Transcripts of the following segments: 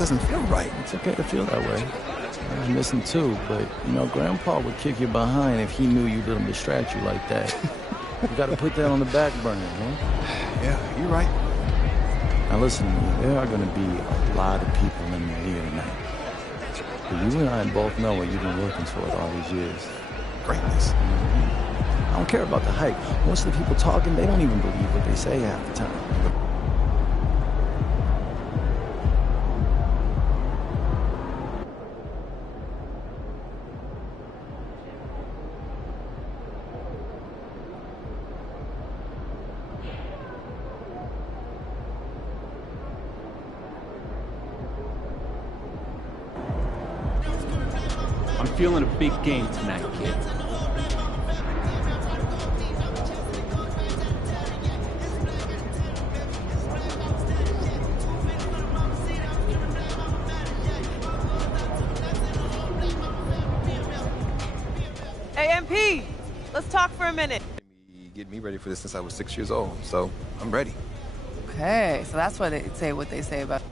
doesn't feel right. It's okay to feel that way. I was missing too, but, you know, Grandpa would kick you behind if he knew you let him distract you like that. You gotta put that on the back burner, huh? Yeah, you're right. Now listen to me, there are gonna be a lot of people in here tonight. But you and I both know what you've been working toward all these years. Greatness. I don't care about the hype. Most of the people talking, they don't even believe what they say half the time. I'm feeling a big game tonight, kid. Hey, MP, let's talk for a minute. Get me ready for this since I was 6 years old, so I'm ready. Okay, so that's why they say what they say about.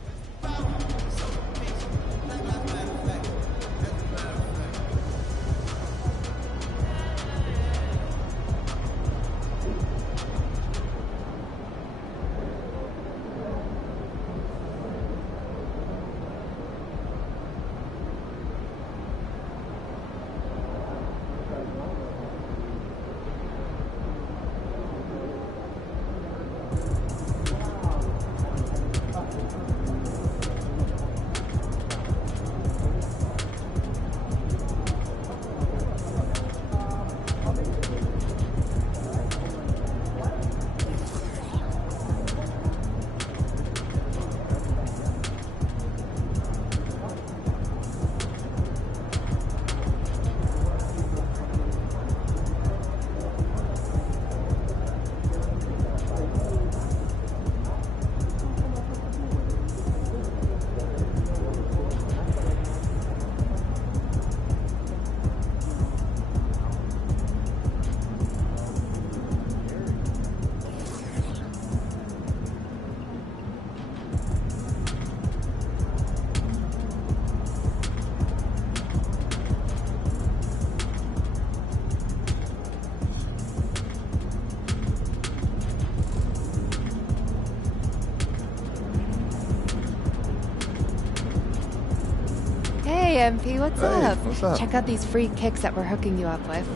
Hey, MP, what's Hey, up? what's up? Check out these free kicks that we're hooking you up with.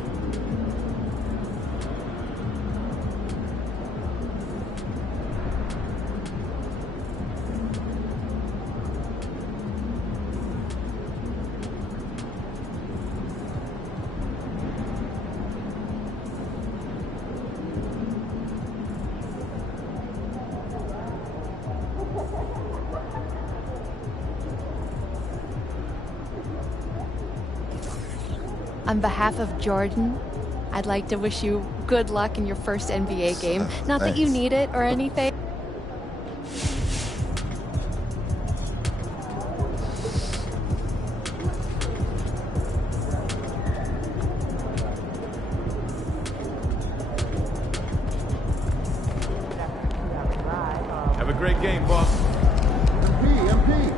On behalf of Jordan, I'd like to wish you good luck in your first NBA game. Not that you Thanks. need it or anything. Have a great game, boss. MP.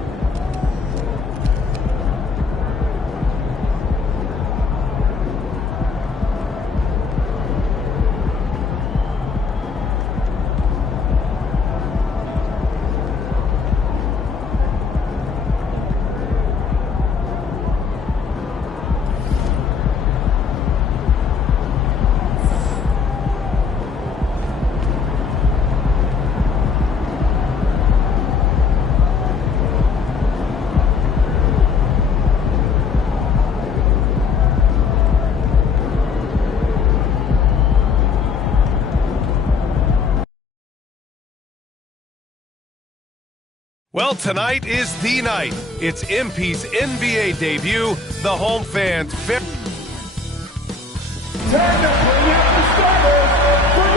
Well, tonight is the night. It's MP's NBA debut. The home fans. Time to bring out the starters for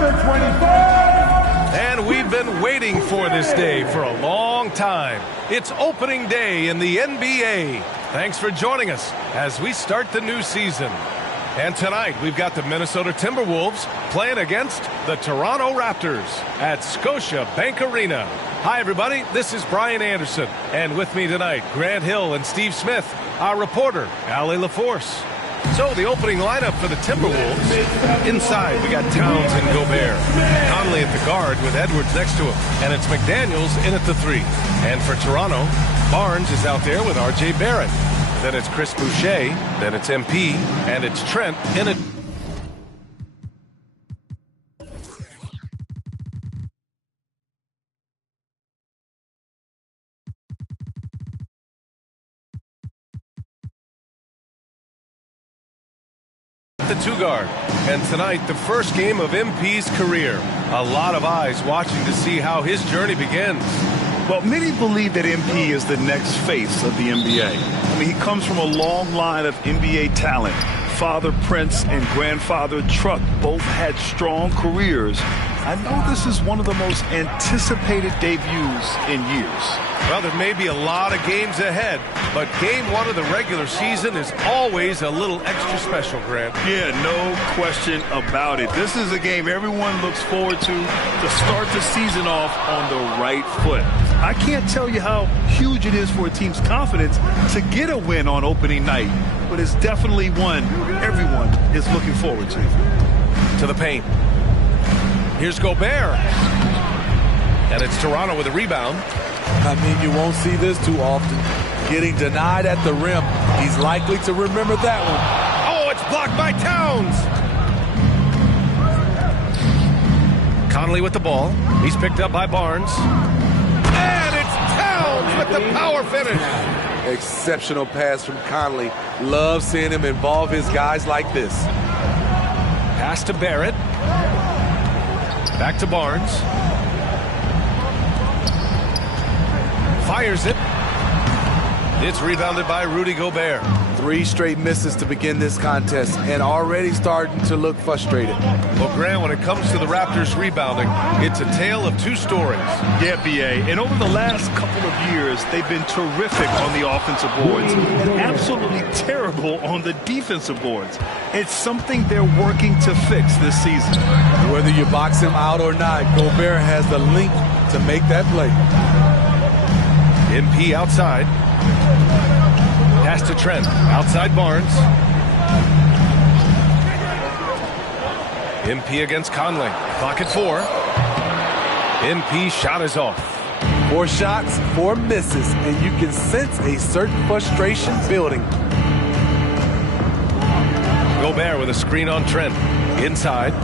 number 25. And we've been waiting for this day for a long time. It's opening day in the NBA. Thanks for joining us as we start the new season. And tonight, we've got the Minnesota Timberwolves playing against the Toronto Raptors at Scotiabank Arena. Hi, everybody. This is Brian Anderson. And with me tonight, Grant Hill and Steve Smith, our reporter, Allie LaForce. So the opening lineup for the Timberwolves. Inside, we got Towns and Gobert. Conley at the guard with Edwards next to him. And it's McDaniels in at the 3. And for Toronto, Barnes is out there with R.J. Barrett. Then it's Chris Boucher. Then it's MP. And it's Trent in it. The 2-guard. And tonight, the first game of MP's career. A lot of eyes watching to see how his journey begins. Well, many believe that MP is the next face of the NBA. I mean, he comes from a long line of NBA talent. Father Prince and grandfather Truck both had strong careers. I know this is one of the most anticipated debuts in years. Well, there may be a lot of games ahead, but game 1 of the regular season is always a little extra special, Grant. Yeah, no question about it. This is a game everyone looks forward to start the season off on the right foot. I can't tell you how huge it is for a team's confidence to get a win on opening night, but it's definitely one everyone is looking forward to. To the paint. Here's Gobert. And it's Toronto with a rebound. I mean, you won't see this too often. Getting denied at the rim. He's likely to remember that one. Oh, it's blocked by Towns. Conley with the ball. He's picked up by Barnes. And it's Towns with the power finish. Exceptional pass from Conley. Love seeing him involve his guys like this. Pass to Barrett. Back to Barnes. Fires it. It's rebounded by Rudy Gobert. 3 straight misses to begin this contest and already starting to look frustrated. Well, Grant, when it comes to the Raptors rebounding, it's a tale of 2 stories. Yeah, B.A. And over the last couple of years, they've been terrific on the offensive boards and absolutely terrible on the defensive boards. It's something they're working to fix this season. Whether you box him out or not, Gobert has the length to make that play. MP outside. Pass to Trent. Outside Barnes. MP against Conley. Clock at 4. MP shot is off. 4 shots, 4 misses, and you can sense a certain frustration building. Gobert with a screen on Trent. Inside.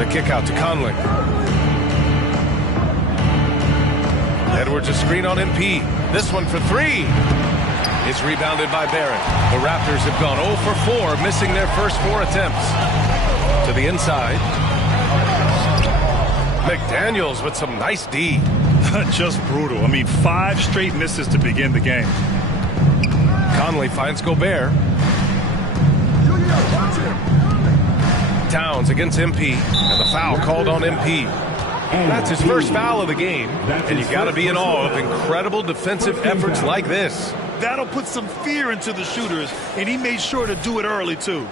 The kick out to Conley. Edwards a screen on MP. This one for 3. It's rebounded by Barrett. The Raptors have gone 0 for 4, missing their first 4 attempts. To the inside. McDaniels with some nice D. Just brutal. I mean, 5 straight misses to begin the game. Conley finds Gobert. Towns against MP. And the foul called on MP. That's his first foul of the game, and you got to be in awe of incredible defensive efforts like this. That'll put some fear into the shooters, and he made sure to do it early, too.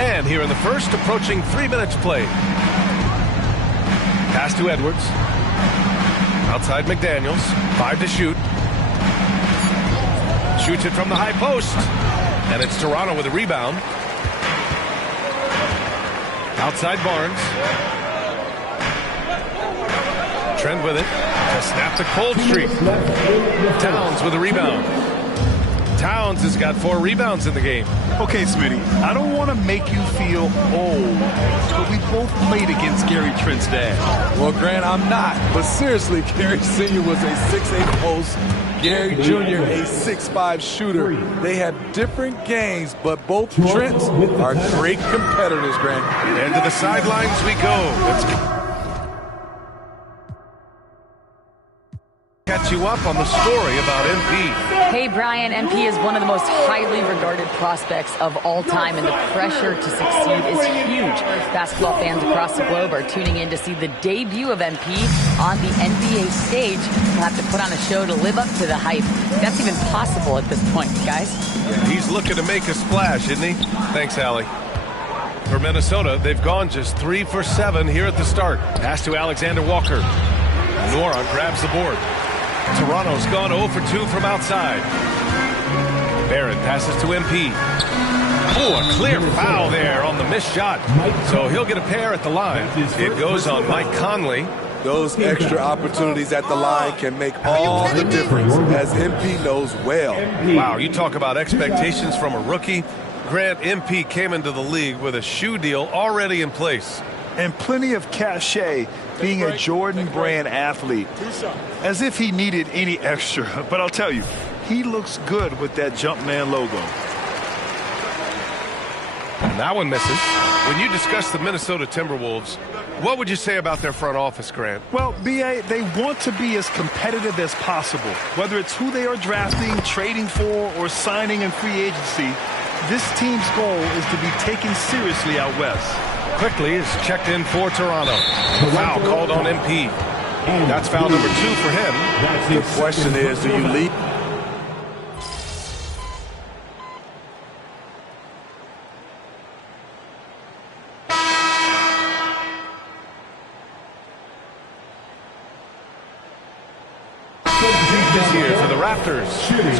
And here in the first, approaching 3 minutes played. Pass to Edwards. Outside McDaniels, 5 to shoot. Shoots it from the high post. And it's Toronto with a rebound. Outside Barnes. Trent with it to snap the cold streak. Towns with a rebound. Towns has got 4 rebounds in the game. Okay, Smitty, I don't want to make you feel old, but we both played against Gary Trent's dad. Well, Grant, I'm not. But seriously, Gary Sr. was a 6'8 post. Gary Jr., a 6'5 shooter. They have different games, but both Trents are great competitors, Grant. And to the sidelines we go. Let's catch catch you up on the story about MP. Hey, Brian, MP is one of the most highly regarded prospects of all time, and the pressure to succeed is huge. Basketball fans across the globe are tuning in to see the debut of MP on the NBA stage. He'll have to put on a show to live up to the hype. That's even possible at this point, guys. Yeah, he's looking to make a splash, isn't he? Thanks, Allie. For Minnesota, they've gone just 3 for 7 here at the start. Pass to Alexander Walker. Nora grabs the board. Toronto's gone 0 for 2 from outside. Barrett passes to MP. Oh, a clear foul there on the missed shot. So he'll get a pair at the line. It goes on Mike Conley. Those extra opportunities at the line can make all the difference, as MP knows well. Wow, you talk about expectations from a rookie. Grant, MP came into the league with a shoe deal already in place. And plenty of cachet, being a Jordan brand athlete. As if he needed any extra. But I'll tell you, he looks good with that Jumpman logo. And that one misses. When you discuss the Minnesota Timberwolves, what would you say about their front office, Grant? Well, B.A., they want to be as competitive as possible. Whether it's who they are drafting, trading for, or signing in free agency, this team's goal is to be taken seriously out west. Quickly is checked in for Toronto. Foul called on MP. That's foul number 2 for him. The question is, do you lead? Here for the Raptors.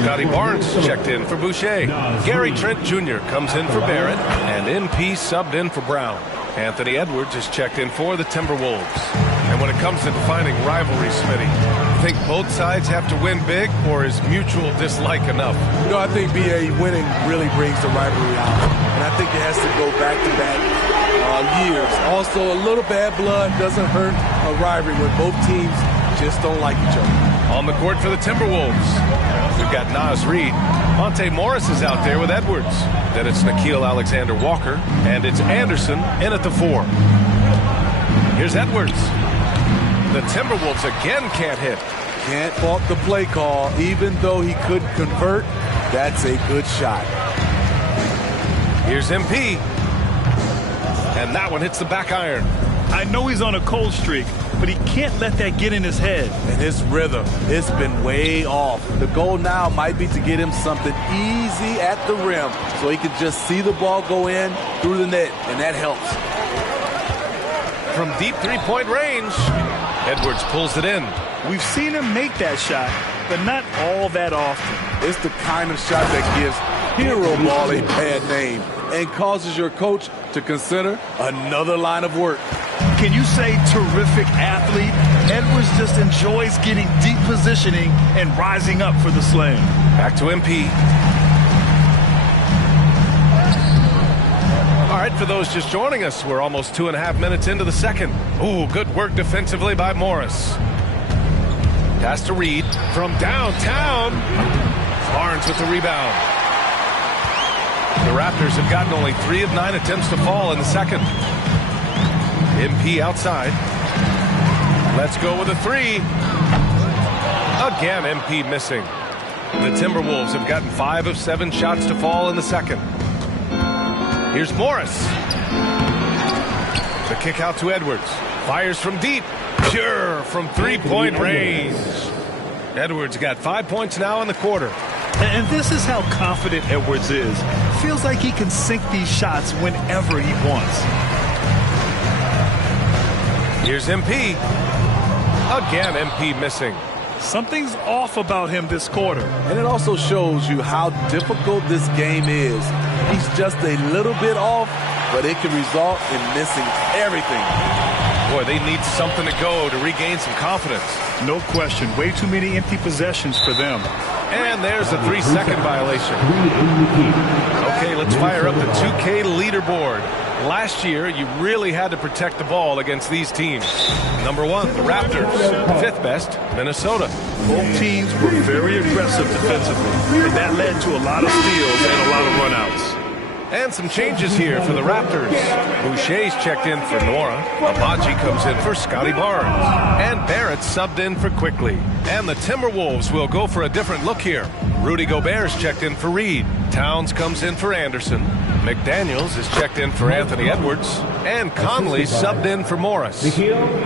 Scotty Barnes checked in for Boucher. Gary Trent Jr. comes in for Barrett, and MP subbed in for Brown. Anthony Edwards is checked in for the Timberwolves. And when it comes to defining rivalry, Smitty, you think both sides have to win big, or is mutual dislike enough? You know, I think BA winning really brings the rivalry out, and I think it has to go back-to-back years. Also, a little bad blood doesn't hurt a rivalry when both teams just don't like each other. On the court for the Timberwolves, we've got Naz Reid. Monte Morris is out there with Edwards. Then it's Nickeil Alexander-Walker, and it's Anderson in at the 4. Here's Edwards. The Timberwolves again can't hit. Can't fault the play call. Even though he couldn't convert, that's a good shot. Here's MP. And that one hits the back iron. I know he's on a cold streak, but he can't let that get in his head. And his rhythm, it's been way off. The goal now might be to get him something easy at the rim so he can just see the ball go in through the net, and that helps. From deep three-point range, Edwards pulls it in. We've seen him make that shot, but not all that often. It's the kind of shot that gives hero ball a bad name and causes your coach to consider another line of work. Can you say terrific athlete? Edwards just enjoys getting deep positioning and rising up for the slam. Back to MP. All right, for those just joining us, we're almost 2.5 minutes into the second. Ooh, good work defensively by Morris. Pass to Reid from downtown. Barnes with the rebound. The Raptors have gotten only 3 of 9 attempts to fall in the second. MP outside. Let's go with a 3. Again, MP missing. The Timberwolves have gotten 5 of 7 shots to fall in the second. Here's Morris. The kick out to Edwards. Fires from deep. Pure from three-point range. Edwards got 5 points now in the quarter. And this is how confident Edwards is. Feels like he can sink these shots whenever he wants. Here's MP. Again, MP missing. Something's off about him this quarter. And it also shows you how difficult this game is. He's just a little bit off, but it can result in missing everything. Boy, they need something to go to regain some confidence. No question. Way too many empty possessions for them. And there's a 3-second violation. Okay, let's fire up the 2K leaderboard. Last year, you really had to protect the ball against these teams. Number 1, the Raptors. 5th best, Minnesota. Both teams were very aggressive defensively, and that led to a lot of steals and a lot of runouts. And some changes here for the Raptors. Boucher's checked in for Nora. Abaji comes in for Scotty Barnes. And Barrett subbed in for Quickly. And the Timberwolves will go for a different look here. Rudy Gobert's checked in for Reed. Towns comes in for Anderson. McDaniels is checked in for Anthony Edwards. And Conley subbed in for Morris.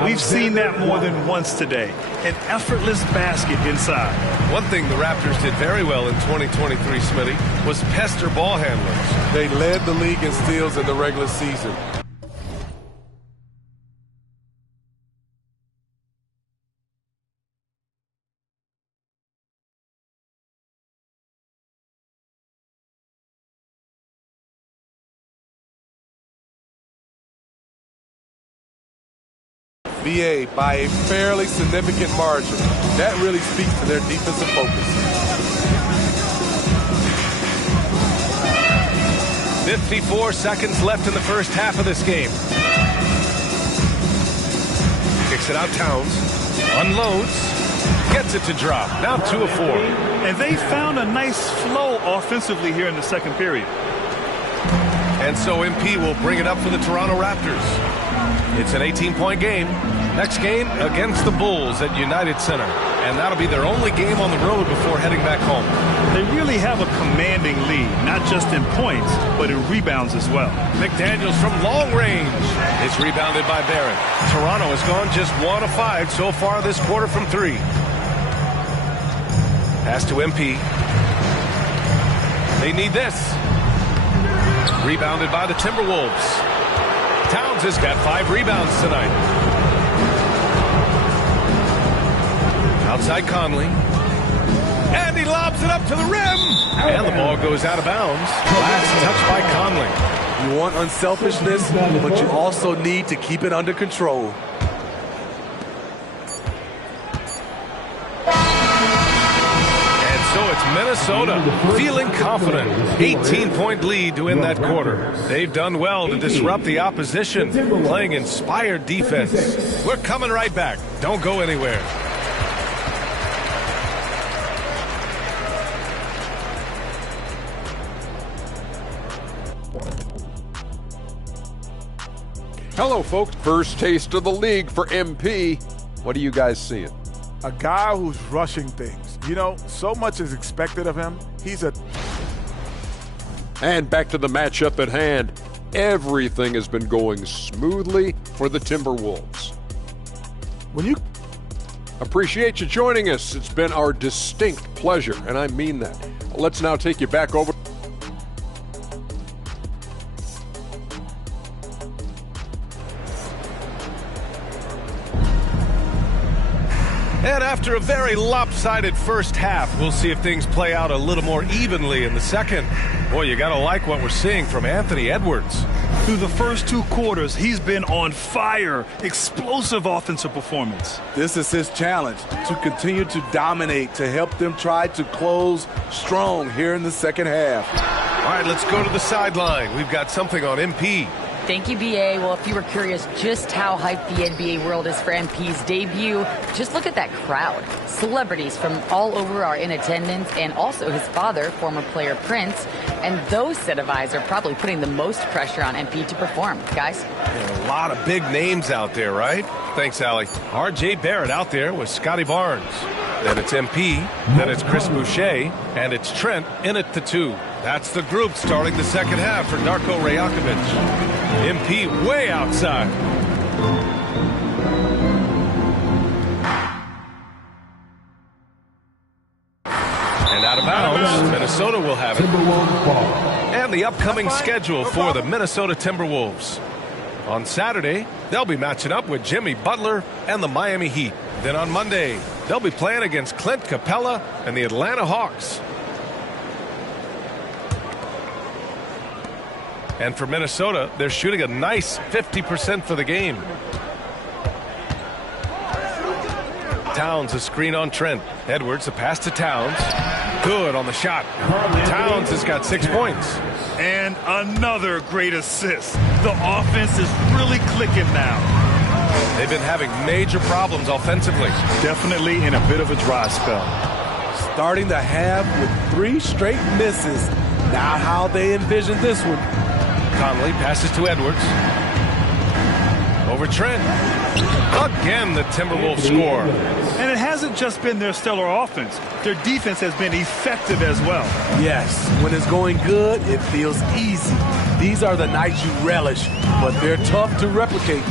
We've seen that more than once today. An effortless basket inside. One thing the Raptors did very well in 2023, Smitty, was pester ball handlers. They led the league in steals in the regular season. VA by a fairly significant margin. That really speaks to their defensive focus. 54 seconds left in the first half of this game. Kicks it out, Towns. Unloads. Gets it to drop. Now 2 of 4. And they found a nice flow offensively here in the second period. And so MP will bring it up for the Toronto Raptors. It's an 18-point game. Next game against the Bulls at United Center. And that'll be their only game on the road before heading back home. They really have a commanding lead, not just in points, but in rebounds as well. McDaniels from long range is rebounded by Barrett. Toronto has gone just 1 of 5 so far this quarter from 3. Pass to MP. They need this. Rebounded by the Timberwolves. Towns has got 5 rebounds tonight. Outside Conley. And he lobs it up to the rim. And the ball goes out of bounds. Last touch by Conley. You want unselfishness, but you also need to keep it under control. So it's Minnesota feeling confident. 18-point lead to win that quarter. They've done well to disrupt the opposition, playing inspired defense. We're coming right back. Don't go anywhere. Hello, folks. First taste of the league for MP. What are you guys seeing? A guy who's rushing things. You know, so much is expected of him. And back to the matchup at hand. Everything has been going smoothly for the Timberwolves. Appreciate you joining us. It's been our distinct pleasure, and I mean that. Let's now take you back over. And after a very lopsided first half, we'll see if things play out a little more evenly in the second. Boy, you got to like what we're seeing from Anthony Edwards. Through the first 2 quarters, he's been on fire. Explosive offensive performance. This is his challenge, to continue to dominate, to help them try to close strong here in the second half. All right, let's go to the sideline. We've got something on MP. Thank you, BA. Well, if you were curious just how hyped the NBA world is for MP's debut, just look at that crowd. Celebrities from all over are in attendance, and also his father, former player Prince. And those set of eyes are probably putting the most pressure on MP to perform. Guys? Yeah, a lot of big names out there, right? Thanks, Allie. R.J. Barrett out there with Scotty Barnes. Then it's MP, then it's Chris Boucher, and it's Trent in at the 2. That's the group starting the second half for Darko Rajakovic. MP way outside. And out of bounds, Minnesota will have it. And the upcoming schedule for the Minnesota Timberwolves. On Saturday, they'll be matching up with Jimmy Butler and the Miami Heat. Then on Monday, they'll be playing against Clint Capella and the Atlanta Hawks. And for Minnesota, they're shooting a nice 50% for the game. Towns a screen on Trent. Edwards a pass to Towns. Good on the shot. Towns has got 6 points. And another great assist. The offense is really clicking now. They've been having major problems offensively. Definitely in a bit of a dry spell. Starting the half with 3 straight misses. Not how they envisioned this one. Conley passes to Edwards. Over Trent. Again, the Timberwolves score. And it hasn't just been their stellar offense. Their defense has been effective as well. Yes, when it's going good, it feels easy. These are the nights you relish, but they're tough to replicate.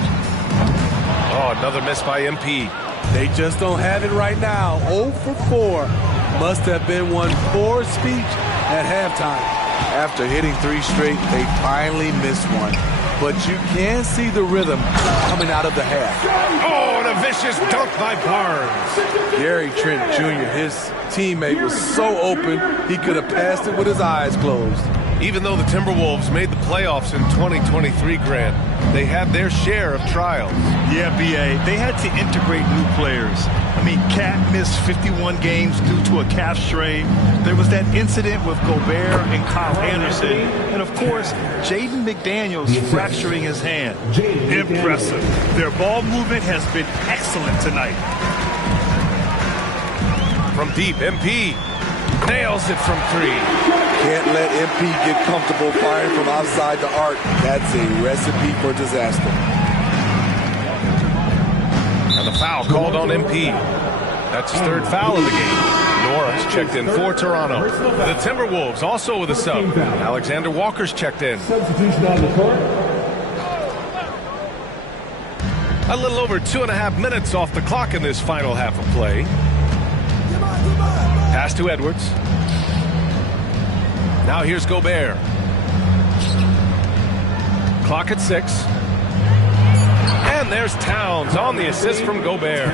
Oh, another miss by MP. They just don't have it right now. 0 for 4. Must have been one for speech at halftime. After hitting 3 straight, they finally missed one. But you can see the rhythm coming out of the half. Oh, and a vicious dunk by Barnes. Gary Trent Jr., his teammate, was so open, he could have passed it with his eyes closed. Even though the Timberwolves made the playoffs in 2023, Grant, they had their share of trials. Yeah, B.A., they had to integrate new players. I mean, Cat missed 51 games due to a calf strain. There was that incident with Gobert and Kyle Anderson. And, of course, Jaden McDaniels fracturing his hand. Impressive. Their ball movement has been excellent tonight. From deep, MP nails it from 3. Can't let MP get comfortable firing from outside the arc. That's a recipe for disaster. And the foul called on MP. That's his 3rd foul of the game. Nora's checked in for Toronto. The Timberwolves also with a sub. Alexander Walker's checked in. Substitution on the court. A little over 2.5 minutes off the clock in this final half of play. Pass to Edwards. Now here's Gobert. Clock at 6. And there's Towns on the assist from Gobert.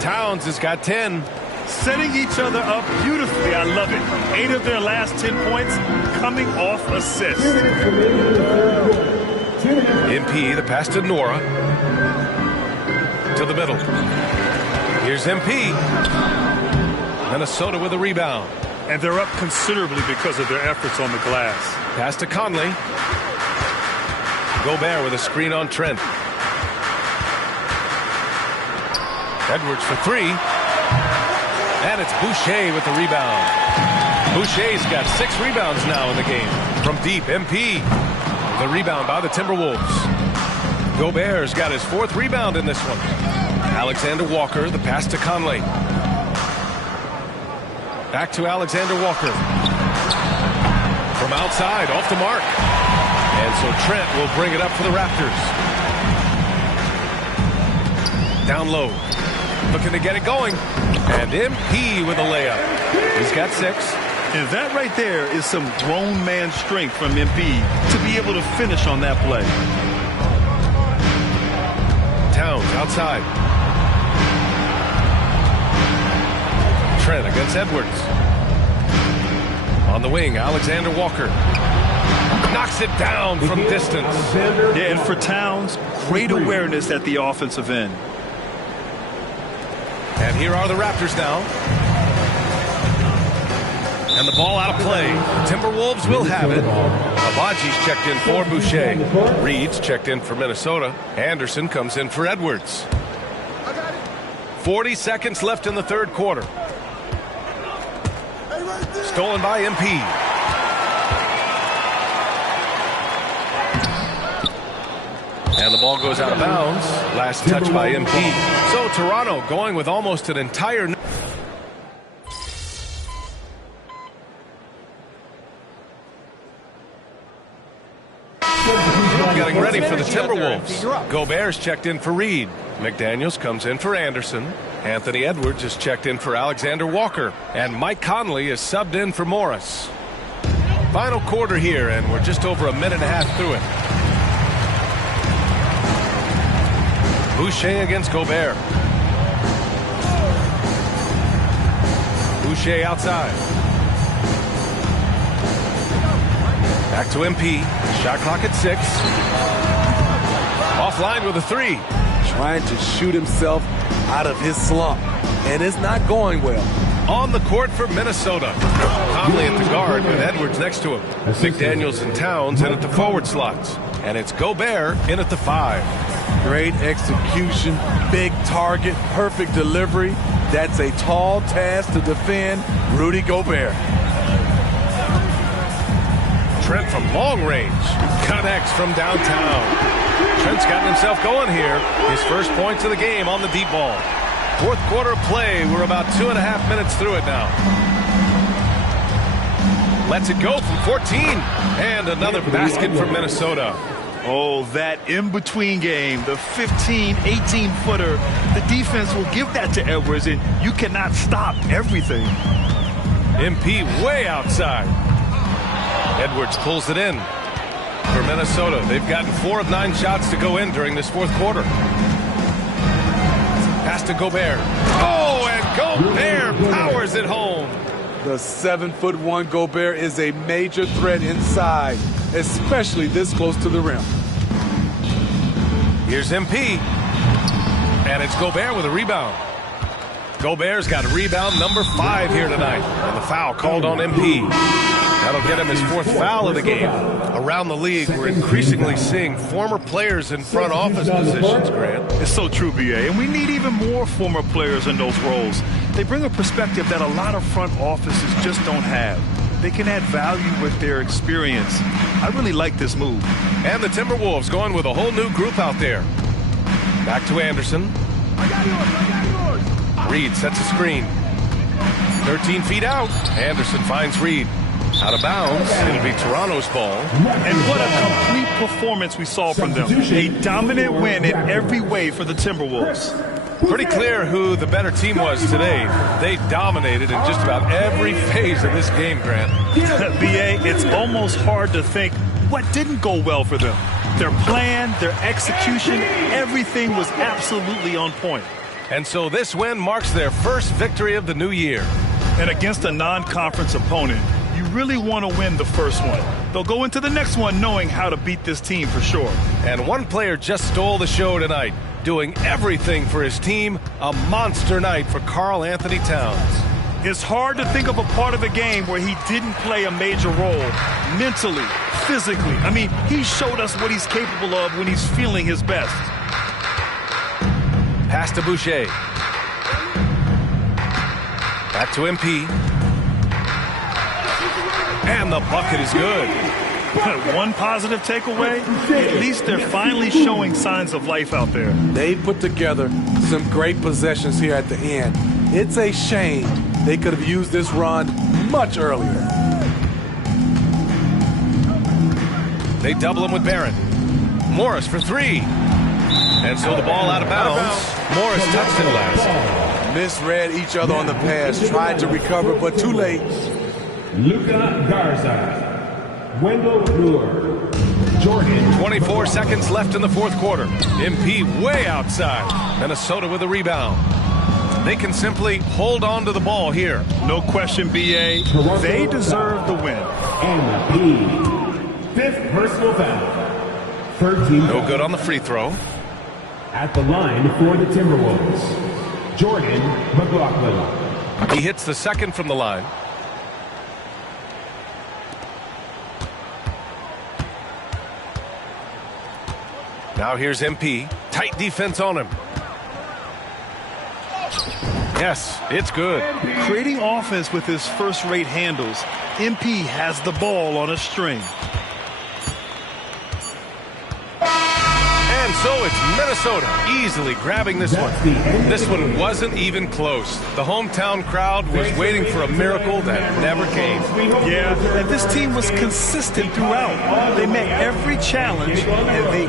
Towns has got 10. Setting each other up beautifully. I love it. 8 of their last 10 points coming off assists. MP, the pass to Nora. To the middle. Here's MP. Minnesota with a rebound. And they're up considerably because of their efforts on the glass. Pass to Conley. Gobert with a screen on Trent. Edwards for 3. And it's Boucher with the rebound. Boucher's got 6 rebounds now in the game. From deep, MP. The rebound by the Timberwolves. Gobert's got his 4th rebound in this one. Alexander Walker, the pass to Conley. Back to Alexander Walker. From outside, off the mark. And so Trent will bring it up for the Raptors. Down low. Looking to get it going. And MP with a layup. He's got 6. And that right there is some grown man strength from MP to be able to finish on that play. Towns outside. Trent against Edwards. On the wing, Alexander Walker. Knocks it down from distance. Yeah, and for Towns, great awareness at the offensive end. And here are the Raptors now. And the ball out of play. Timberwolves will have it. Abaji's checked in for Boucher. Reed's checked in for Minnesota. Anderson comes in for Edwards. 40 seconds left in the 3rd quarter. Stolen by MP. And the ball goes out of bounds. Last touch by MP. So Toronto going with almost an entire... Getting ready for the Timberwolves. Gobert's checked in for Reed. McDaniels comes in for Anderson. Anthony Edwards is checked in for Alexander Walker. And Mike Conley is subbed in for Morris. Final quarter here, and we're just over a minute and a half through it. Boucher against Gobert. Boucher outside. Back to MP. Shot clock at 6. Offline with a 3. Trying to shoot himself out of his slump, and it's not going well. On the court for Minnesota. Conley at the guard with Edwards next to him. McDaniels and Towns in at the forward slots. And it's Gobert in at the 5. Great execution, big target, perfect delivery. That's a tall task to defend Rudy Gobert. Trent from long range connects from downtown. Trent's gotten himself going here. His first points of the game on the deep ball. Fourth quarter play. We're about 2.5 minutes through it now. Lets it go from 14. And another basket for Minnesota. Oh, that in-between game, the 15, 18-footer. The defense will give that to Edwards, and you cannot stop everything. MP way outside. Edwards pulls it in for Minnesota. They've gotten 4 of 9 shots to go in during this fourth quarter. Pass to Gobert. Oh, and Gobert powers it home. The 7'1" Gobert is a major threat inside, especially this close to the rim. Here's MP. And it's Gobert with a rebound. Gobert's got rebound number 5 here tonight. And the foul called on MP. That'll get him his 4th foul of the game. Around the league, we're increasingly seeing former players in front office positions, Grant. It's so true, BA. And we need even more former players in those roles. They bring a perspective that a lot of front offices just don't have. They can add value with their experience. I really like this move. And the Timberwolves going with a whole new group out there. Back to Anderson. Reed sets a screen. 13 feet out. Anderson finds Reed. Out of bounds. It'll be Toronto's ball. And what a complete performance we saw from them. A dominant win in every way for the Timberwolves. Pretty clear who the better team was today. They dominated in just about every phase of this game, Grant. BA, it's almost hard to think what didn't go well for them. Their plan, their execution, everything was absolutely on point. And so this win marks their first victory of the new year. And against a non-conference opponent, you really want to win the first one. They'll go into the next one knowing how to beat this team for sure. And one player just stole the show tonight, doing everything for his team. A monster night for Karl Anthony Towns. It's hard to think of a part of the game where he didn't play a major role. Mentally, physically. I mean, he showed us what he's capable of when he's feeling his best. Pass to Boucher. Back to MP. And the bucket is good. One positive takeaway, at least they're finally showing signs of life out there. They put together some great possessions here at the end. It's a shame they could have used this run much earlier. They double him with Barron. Morris for 3. And so the ball out of bounds. Morris touched it last. Misread each other on the pass, tried to recover, but too late. Luka Garza, Wendell Moore, Jordan. 24 seconds left in the fourth quarter. MP way outside. Minnesota with a rebound. They can simply hold on to the ball here. No question, BA. They deserve the win. MP, 5th personal foul. 13. No good on the free throw. At the line for the Timberwolves, Jordan McLaughlin. He hits the second from the line. Now here's MP. Tight defense on him. Yes, it's good. Creating offense with his first-rate handles, MP has the ball on a string. And so it's Minnesota easily grabbing this one. This one wasn't even close. The hometown crowd was waiting for a miracle that never came. Yeah, and this team was consistent throughout. They met every challenge, and they